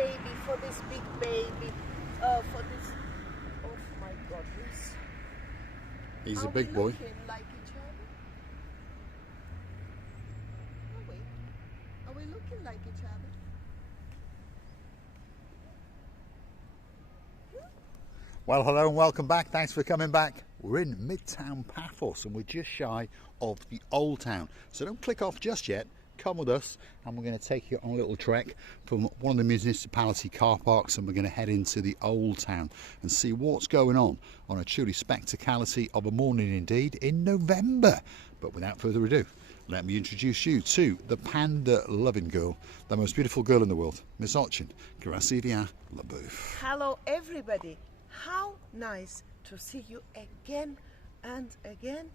baby, for this big baby, for this. Oh my goodness. He's a big boy. Are we looking like each other? Are we? Are we looking like each other? Well, hello and welcome back. Thanks for coming back. We're in Midtown Paphos and we're just shy of the Old Town. So don't click off just yet. Come with us and we're going to take you on a little trek from one of the municipality car parks, and we're going to head into the Old Town and see what's going on a truly spectacality of a morning indeed in November. But without further ado, let me introduce you to the panda loving girl, the most beautiful girl in the world, Miss Ochin Gracivia LaBeouf. Hello everybody. How nice to see you again and again.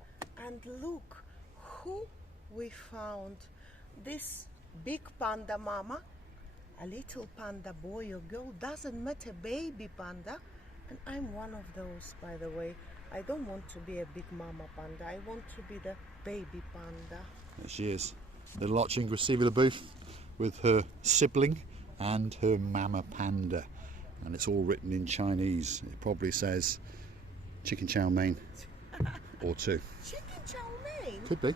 And look who we found. This big panda mama, a little panda boy or girl, doesn't matter, baby panda. And I'm one of those, by the way. I don't want to be a big mama panda. I want to be the baby panda. There she is, little Ochin Gracivia LaBeouf with her sibling and her mama panda. And it's all written in Chinese. It probably says chicken chow mein or two. Chicken chow mein? Could be.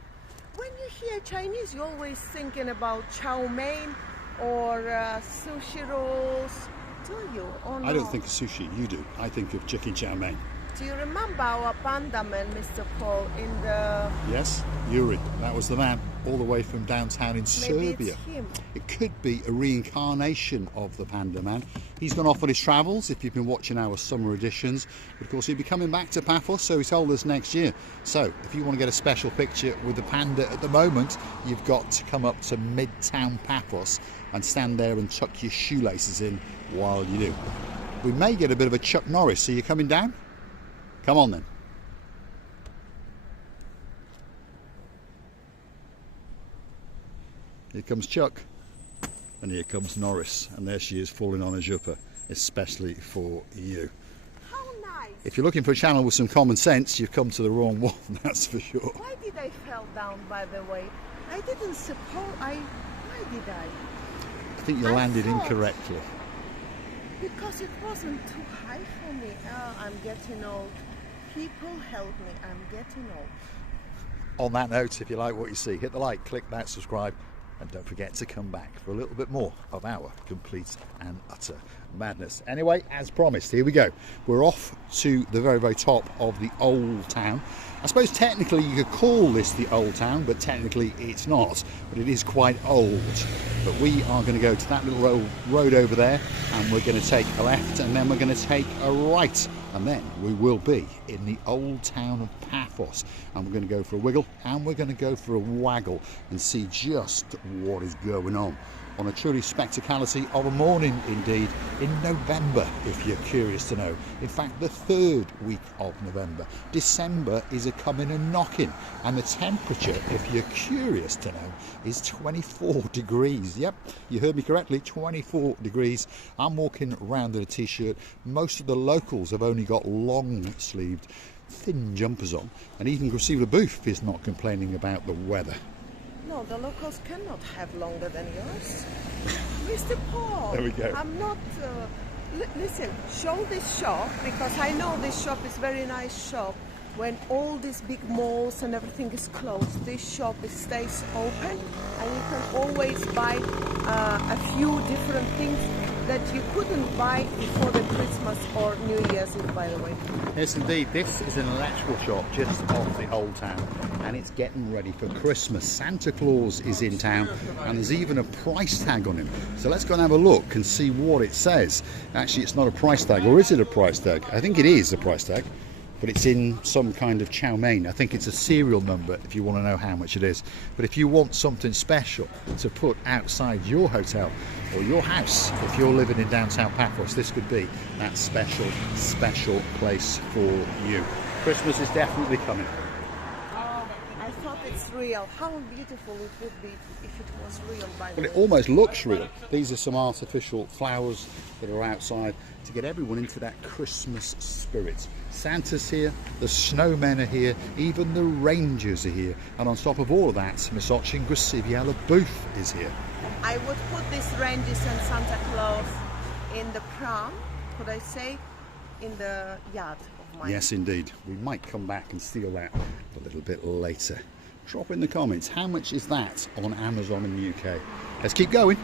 When you hear Chinese, you're always thinking about chow mein or sushi rolls, do you? Or I don't think of sushi, you do. I think of chicken chow mein. Do you remember our panda man, Mr. Paul, in the... Yes, Yuri, that was the man, all the way from downtown in Maybe Serbia. it's him. It could be a reincarnation of the panda man. He's gone off on his travels, if you've been watching our summer editions. But of course, he'll be coming back to Paphos, so he told us next year. So, if you want to get a special picture with the panda at the moment, you've got to come up to Midtown Paphos and stand there and tuck your shoelaces in while you do. We may get a bit of a Chuck Norris. So you coming down? Come on then. Here comes Chuck, and here comes Norris, and there she is falling on a jumper, especially for you. How nice. If you're looking for a channel with some common sense, you've come to the wrong one, that's for sure. Why did I fall down, by the way? I didn't suppose Why did I? I think you landed incorrectly. Because it wasn't too high for me. Oh, I'm getting old. People help me, I'm getting old. On that note, if you like what you see, hit the like, click that subscribe, and don't forget to come back for a little bit more of our complete and utter madness. Anyway, as promised, here we go. We're off to the very, very top of the Old Town. I suppose technically you could call this the Old Town, but technically it's not. But it is quite old. But we are going to go to that little road over there, and we're going to take a left, and then we're going to take a right. And then we will be in the Old Town of Paphos, and we're going to go for a wiggle and we're going to go for a waggle and see just what is going on a truly spectacality of a morning indeed in November, if you're curious to know. In fact, the third week of November. December is a coming and knocking, and the temperature, if you're curious to know, is 24 degrees. Yep, you heard me correctly, 24 degrees. I'm walking around in a t-shirt. Most of the locals have only got long-sleeved thin jumpers on, and even Gracivia LaBeouf is not complaining about the weather. No, the locals cannot have longer than yours. Mr. Paul, There we go. I'm not... listen, show this shop, because I know this shop is very nice shop. When all these big malls and everything is closed, this shop stays open, and you can always buy a few different things that you couldn't buy before the Christmas or New Year's Eve, by the way. Yes, indeed. This is an electrical shop just off the Old Town, and it's getting ready for Christmas. Santa Claus is in town, and there's even a price tag on him. So let's go and have a look and see what it says. Actually, it's not a price tag, or is it a price tag? I think it is a price tag, but it's in some kind of chow mein. I think it's a serial number if you want to know how much it is. But if you want something special to put outside your hotel or your house, if you're living in downtown Paphos, this could be that special, special place for you. Christmas is definitely coming. I thought it's real. How beautiful it would be if it was real, by the Well, way. it almost looks real. These are some artificial flowers that are outside to get everyone into that Christmas spirit. Santa's here, the snowmen are here, even the rangers are here. And on top of all of that, Miss Ochin Gracivia LaBeouf is here. I would put these ranges and Santa Claus in the pram, could I say, in the yard of mine. Yes, indeed. We might come back and steal that a little bit later. Drop in the comments, how much is that on Amazon in the UK? Let's keep going.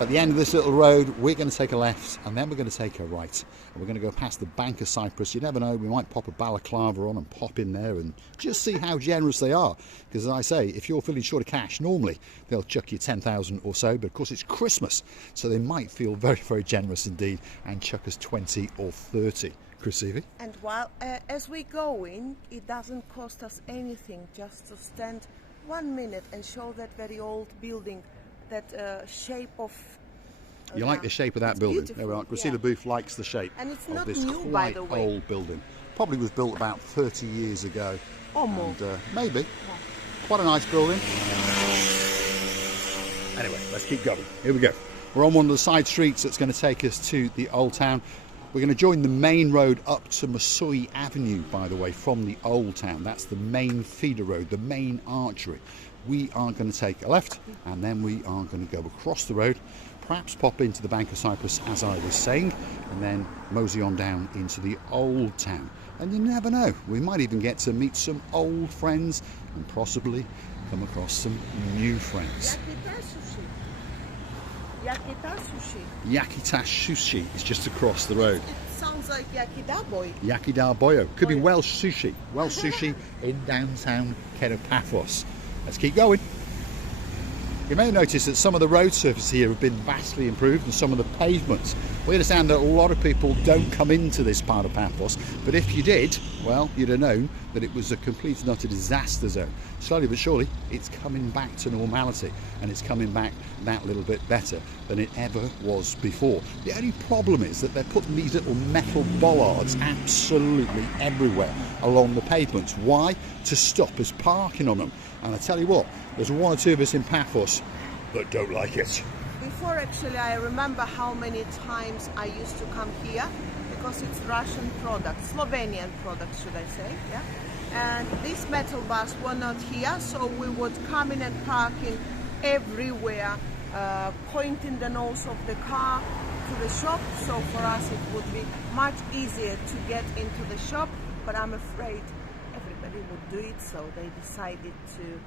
At the end of this little road, we're going to take a left and then we're going to take a right. And we're going to go past the Bank of Cyprus. You never know, we might pop a balaclava on and pop in there and just see how generous they are. Because as I say, if you're feeling short of cash, normally they'll chuck you 10,000 or so. But of course it's Christmas, so they might feel very, very generous indeed and chuck us 20 or 30. Chrissy. And while as we go in, it doesn't cost us anything just to stand 1 minute and show that very old building, that shape of... You like the shape of that building? Beautiful, There we are. Christina Booth likes the shape and it's of not this new, quite by the way. old building. Probably was built about 30 years ago. Or more. And, maybe. Quite a nice building. Anyway, let's keep going. Here we go. We're on one of the side streets that's going to take us to the Old Town. We're going to join the main road up to Masui Avenue, by the way, from the Old Town. That's the main feeder road, the main artery. We are going to take a left and then we are going to go across the road, perhaps pop into the Bank of Cyprus, as I was saying, and then mosey on down into the Old Town. And you never know, we might even get to meet some old friends and possibly come across some new friends. Yakita sushi. Yakita Sushi is just across the road. It sounds like Yakida boy. Yakida Boyo. Could be Welsh sushi. Welsh sushi in downtown Paphos. Let's keep going. You may notice that some of the road surfaces here have been vastly improved and some of the pavements. We understand that a lot of people don't come into this part of Paphos, but if you did, well, you'd have known that it was a complete and utter disaster zone. Slowly but surely, it's coming back to normality, and it's coming back that little bit better than it ever was before. The only problem is that they're putting these little metal bollards absolutely everywhere along the pavements. Why? To stop us parking on them. And I tell you what, there's one or two of us in Paphos that don't like it. Before, actually, I remember how many times I used to come here because it's Russian products, Slovenian products, should I say, yeah? And these metal bars were not here, so we would come in and park in everywhere, pointing the nose of the car to the shop. So for us, it would be much easier to get into the shop, but I'm afraid everybody would do it, so they decided to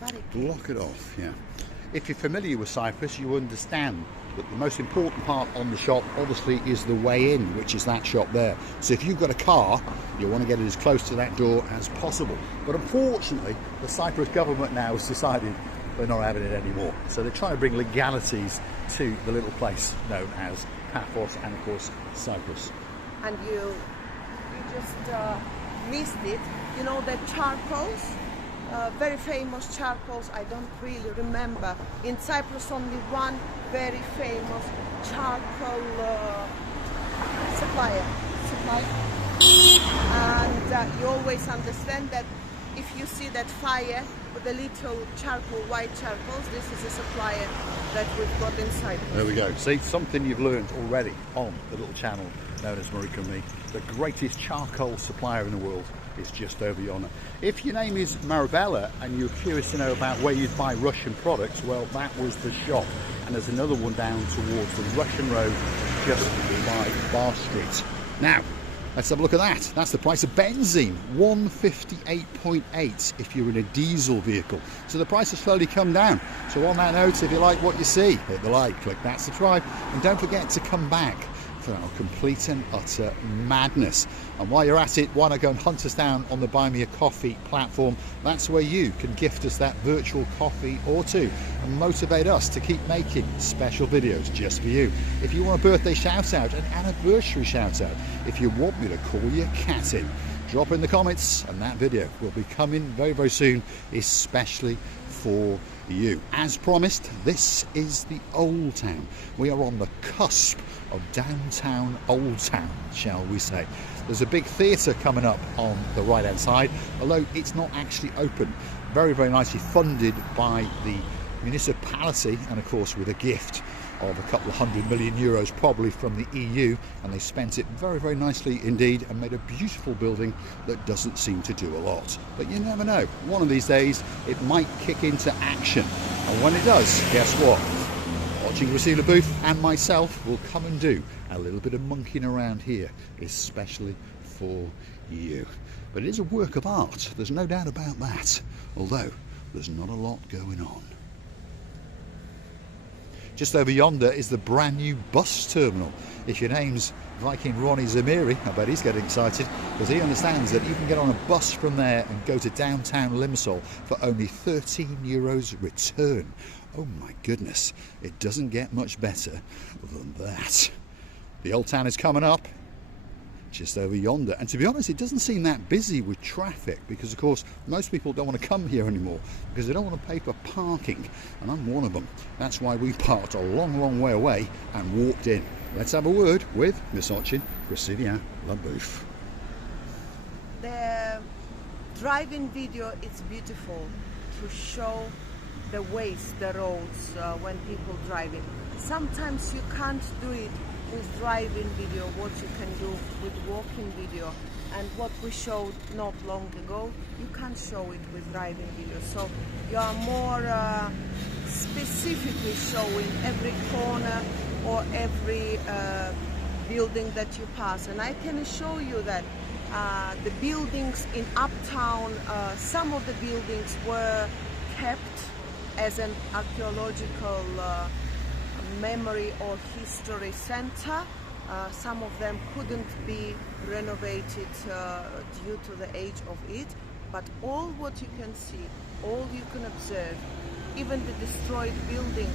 barricade. Block it off, yeah. If you're familiar with Cyprus, you understand that the most important part on the shop obviously is the way in, which is that shop there. So if you've got a car, you want to get it as close to that door as possible. But unfortunately, the Cyprus government now has decided they're not having it anymore. So they're trying to bring legalities to the little place known as Paphos and, of course, Cyprus. And you just missed it. You know the charcoals? Very famous charcoals, I don't really remember. In Cyprus, only one very famous charcoal supplier. And you always understand that if you see that fire with the little charcoal, white charcoals, this is a supplier that we've got in Cyprus. There we go. See, something you've learned already on the little channel known as Marika and me. The greatest charcoal supplier in the world is just over yonder. If your name is Maribella and you're curious to know about where you'd buy Russian products, well, that was the shop. And there's another one down towards the Russian road just by Bar Street. Now, let's have a look at that. That's the price of benzene, 158.8 if you're in a diesel vehicle. So the price has slowly come down. So on that note, if you like what you see, hit the like, click that subscribe, and don't forget to come back for our complete and utter madness. And while you're at it, why not go and hunt us down on the Buy Me a Coffee platform? That's where you can gift us that virtual coffee or two and motivate us to keep making special videos just for you. If you want a birthday shout out, an anniversary shout out, if you want me to call your cat in, drop in the comments and that video will be coming very, very soon, especially for you. As promised, this is the Old Town. We are on the cusp of downtown Old Town, shall we say. There's a big theatre coming up on the right hand side, although it's not actually open. Very, very nicely funded by the municipality and of course with a gift of a couple of €100 million probably from the EU, and they spent it very, very nicely indeed and made a beautiful building that doesn't seem to do a lot. But you never know, one of these days it might kick into action, and when it does, guess what watching Receive the Booth, and myself will come and do a little bit of monkeying around here, especially for you. But it is a work of art, there's no doubt about that, although there's not a lot going on. Just over yonder is the brand new bus terminal. If your name's Viking Ronnie Zamiri, I bet he's getting excited, because he understands that you can get on a bus from there and go to downtown Limassol for only €13 return. Oh my goodness, it doesn't get much better than that. The old town is coming up just over yonder, and to be honest, it doesn't seem that busy with traffic, because of course most people don't want to come here anymore because they don't want to pay for parking, and I'm one of them. That's why we parked a long way away and walked in. Let's have a word with Miss Ochin, Receive the Booth. The driving video is beautiful to show the ways, the roads, when people driving. Sometimes you can't do it with driving video, what you can do with walking video, and what we showed not long ago, you can't show it with driving video. So you are more specifically showing every corner or every building that you pass. And I can assure you that the buildings in Uptown, some of the buildings were kept as an archaeological memory or history center. Some of them couldn't be renovated due to the age of it, but all what you can see, all you can observe, even the destroyed building,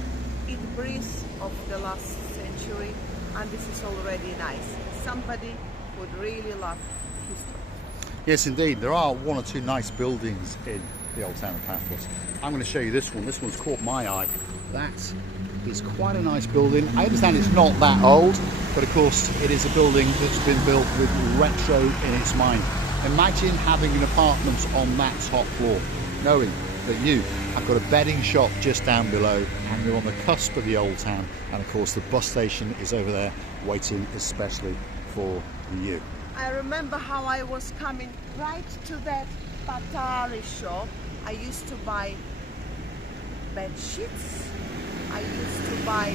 it breathes of the last century, and this is already nice. Somebody would really love history. Yes indeed, there are one or two nice buildings in the old town of Paphos. I'm going to show you this one. This one's caught my eye. That is quite a nice building. I understand it's not that old, but of course it is a building that's been built with retro in its mind. Imagine having an apartment on that top floor, knowing that you have got a bedding shop just down below, and you're on the cusp of the old town, and of course the bus station is over there waiting especially for you. I remember how I was coming right to that Patari shop. I used to buy bed sheets. I used to buy,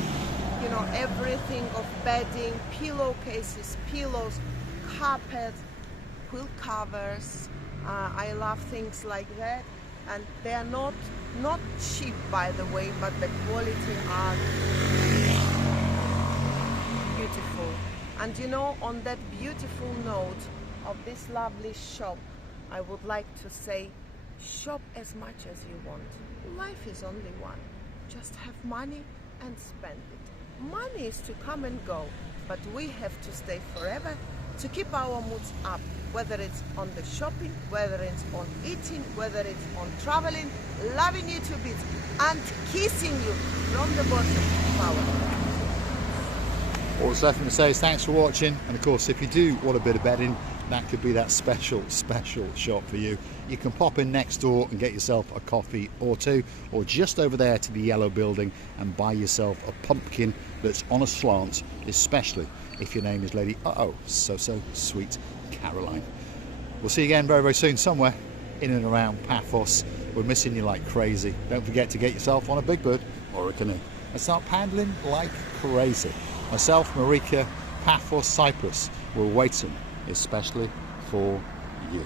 you know, everything of bedding, pillowcases, pillows, carpet, quilt covers. I love things like that, and they are not cheap, by the way, but the quality are beautiful. And you know, on that beautiful note of this lovely shop, I would like to say, shop as much as you want. Life is only one. Just have money and spend it. Money is to come and go, but we have to stay forever to keep our moods up, whether it's on the shopping, whether it's on eating, whether it's on traveling, loving you to bits and kissing you from the bottom of our heart. All that's left to say is thanks for watching, and of course if you do want a bit of bedding, that could be that special shop for you. You can pop in next door and get yourself a coffee or two, or just over there to the yellow building and buy yourself a pumpkin that's on a slant, especially if your name is Lady so sweet Caroline. We'll see you again very soon somewhere in and around Paphos. We're missing you like crazy. Don't forget to get yourself on a big bird or a canoe and start paddling like crazy. Myself, Marika, Paphos Cyprus, we're waiting especially for you.